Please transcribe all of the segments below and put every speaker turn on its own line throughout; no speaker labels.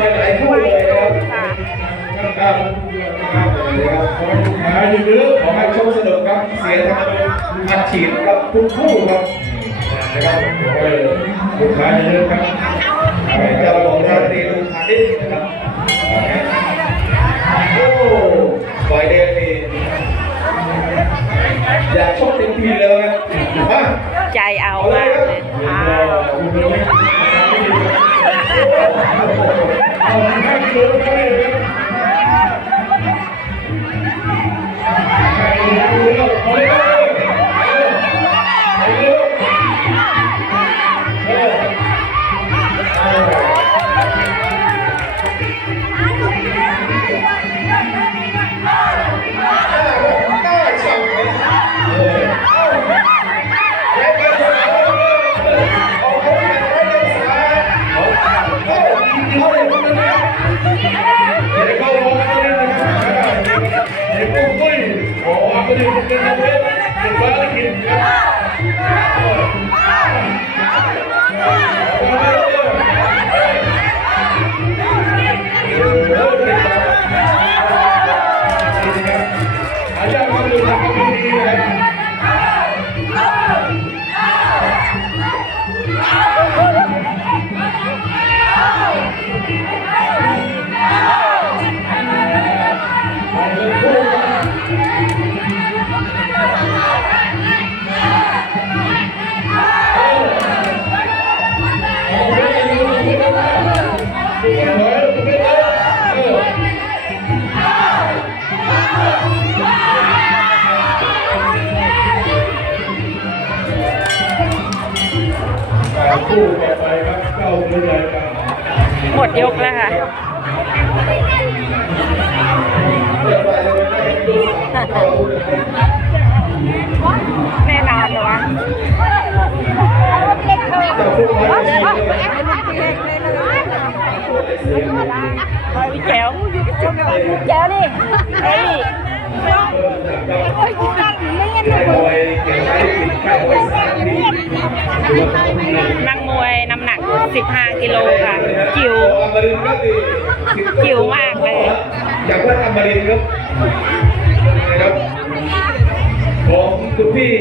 วหลายคู่เลยนะครับ
ค
รับนะครับขอให้ลูกค้าเยอะๆขอให้ชมสนุกครับ เสียทางอัดฉีดครับทุกคู่ครับนะครับขอให้ลูกค้าเยอะครับขอให้เจ้าของร้านดีลูกค้าดิ้นนะครับโอ้ไฟแดงนี่อยากชกเต็มที่เลยครับมา
ใจเอามากเลยอ้าว
Ahora, ¿qué es lo que คู่ต่ ห
มดยกแล้วค่ะแน่นอนเหรอวะ พี่แจ๋วแจ๋วนี่เฮ้ยนักมวยน้ำหนัก 15 กิโลค่ะจิ๋วจิ๋วมากเลย
จากวัดอมรินครับนะครับ ของคุณพี่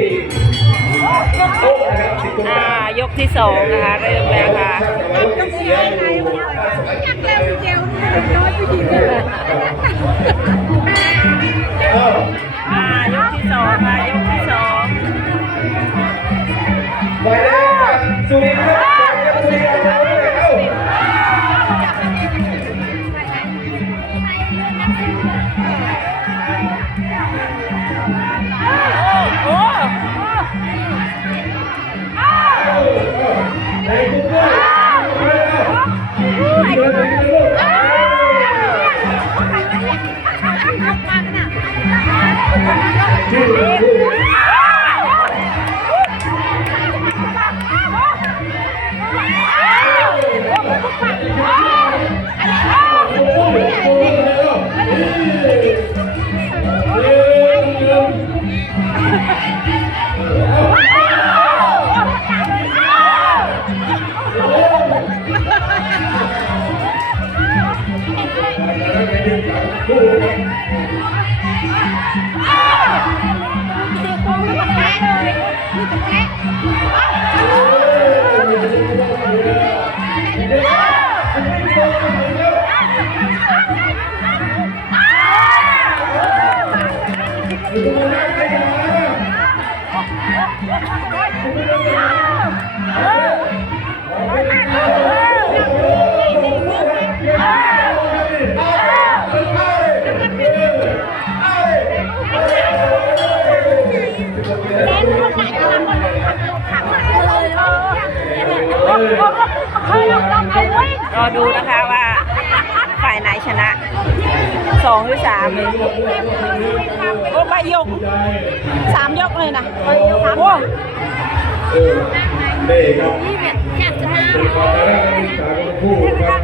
โต๊ะนะครับสิบคน
อ่ายกที่สองนะคะเริ่มแล้วค่ะ
เสียอยู่อ้าว
อ่ายกที่ส
ชื่
รอดูนะคะว่าฝ่ายไหนชนะสองหรือสามโอ้ใบยกสามยกเลยนะโอ้
เออเด็กครับเป็นความรักที่สามของคู่ครับ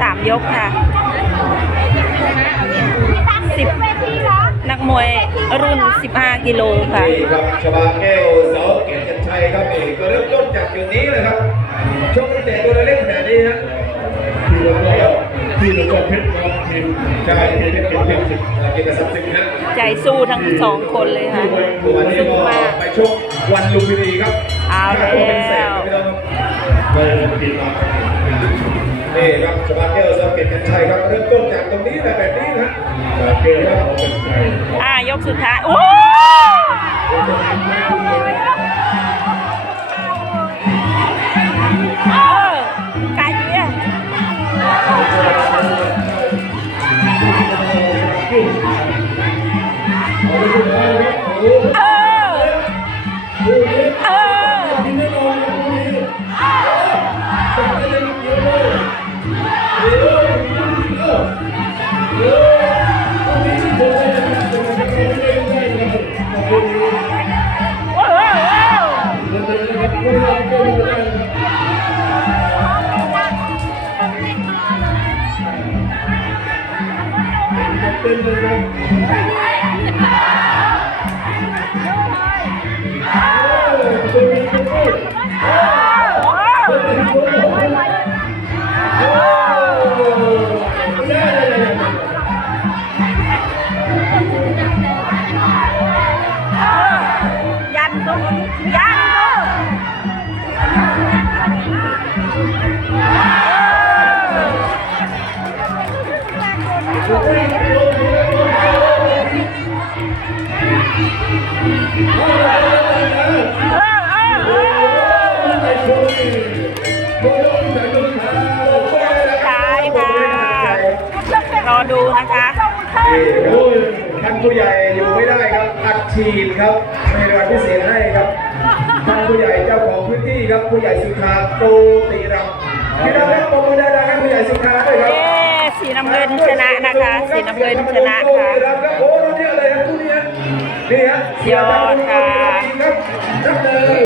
สามยกค่ะสิบนักมวยรุ่น 15 กิโลค่ะ
นี่ครับชบาแก้วสอเกียรติชัยครับนี่ก็เริ่มต้นจากจุดนี้เลยครับ ชกตั้งแต่ตัวเล็กขนาดนี้นะที่เราก็เพชรครับทีมใช่เพชรเป็นเป็นสิบเอกสัมสิบนะ
ใจสู้ทั้งสองคนเลยค่ะ
วันนี้
สู้
ก็
มาก
ไปชกวันลุมพินีครับ
เอาแล้ว
เป็นแสนครับพี่น้องครับไปติดมานี่ครับสมาร์ทเกลสเก็ตกันชัยครับเริ่มต้นจากตรงนี้นะแบบนี้นะสมาร์ทเกลครับของกันชัย
อ่ายกสุดท้ายโอ้ะ
ครับคู่นี้
ว้าวว้าวว้าว
เล่นเล่นได้นะ
รอดูนะคะ
ท่านผู้ใหญ่อยู่ไม่ได้ครับอัดฉีดครับในรางวัลพิเศษให้ครับท่านผู้ใหญ่เจ้าของพื้นที่ครับผู้ใหญ่สุธาโกติรัมพี่น้องครับปรบมือดังๆให้ผู้ใหญ่สุธาด้วยครับ
เย้สีน้ำเงินชนะนะคะ สีน้ำเงินชนะค่ะ
โอ้โหเนี่ยเลยครับคู่นี้ฮะนี่ฮะ
ยอดค่ะ
ครับรับเลย